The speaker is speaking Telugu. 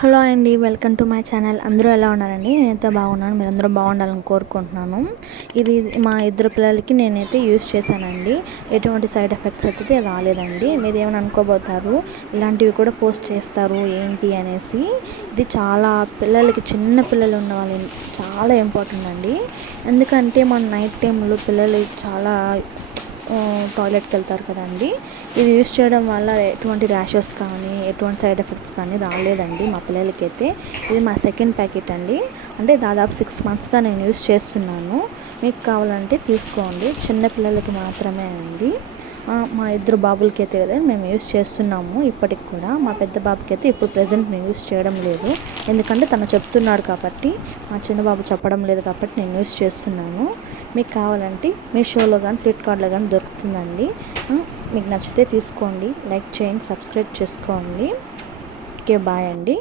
హలో అండి, వెల్కమ్ టు మై ఛానల్. అందరూ ఎలా ఉన్నారండి? నేనైతే బాగున్నాను. మీరందరూ బాగుండాలని కోరుకుంటున్నాను. ఇది మా ఇద్దరు పిల్లలకి నేనైతే యూస్ చేశానండి. ఎటువంటి సైడ్ ఎఫెక్ట్స్ అయితే రాలేదండి. మీరు ఏమైనా అనుకోబోతారు, ఇలాంటివి కూడా పోస్ట్ చేస్తారు ఏంటి అనేసి. ఇది చాలా పిల్లలకి, చిన్న పిల్లలు ఉన్న వాళ్ళు చాలా ఇంపార్టెంట్ అండి. ఎందుకంటే మన నైట్ టైంలో పిల్లలు చాలా టాయిలెట్కి వెళ్తారు కదండి. ఇది యూస్ చేయడం వల్ల ఎటువంటి ర్యాషెస్ కానీ, ఎటువంటి సైడ్ ఎఫెక్ట్స్ కానీ రాలేదండి మా పిల్లలకైతే. ఇది మా సెకండ్ ప్యాకెట్ అండి. అంటే దాదాపు 6 మంత్స్గా నేను యూస్ చేస్తున్నాను. మీకు కావాలంటే తీసుకోండి. చిన్న పిల్లలకి మాత్రమే అండి. మా ఇద్దరు బాబులకి అయితే కదా మేము యూస్ చేస్తున్నాము ఇప్పటికి కూడా. మా పెద్ద బాబుకి అయితే ఇప్పుడు ప్రజెంట్ నేను యూస్ చేయడం లేదు, ఎందుకంటే తను చెప్తున్నాడు కాబట్టి. మా చిన్న బాబు చెప్పడం లేదు కాబట్టి నేను యూస్ చేస్తున్నాను. మీకు కావాలంటే మీషోలో కానీ ఫ్లిప్కార్ట్లో కానీ దొరుకుతుందండి. మీకు నచ్చితే తీసుకోండి, లైక్ చేయండి, సబ్స్క్రైబ్ చేసుకోండి. ఓకే, బాయ్ అండి.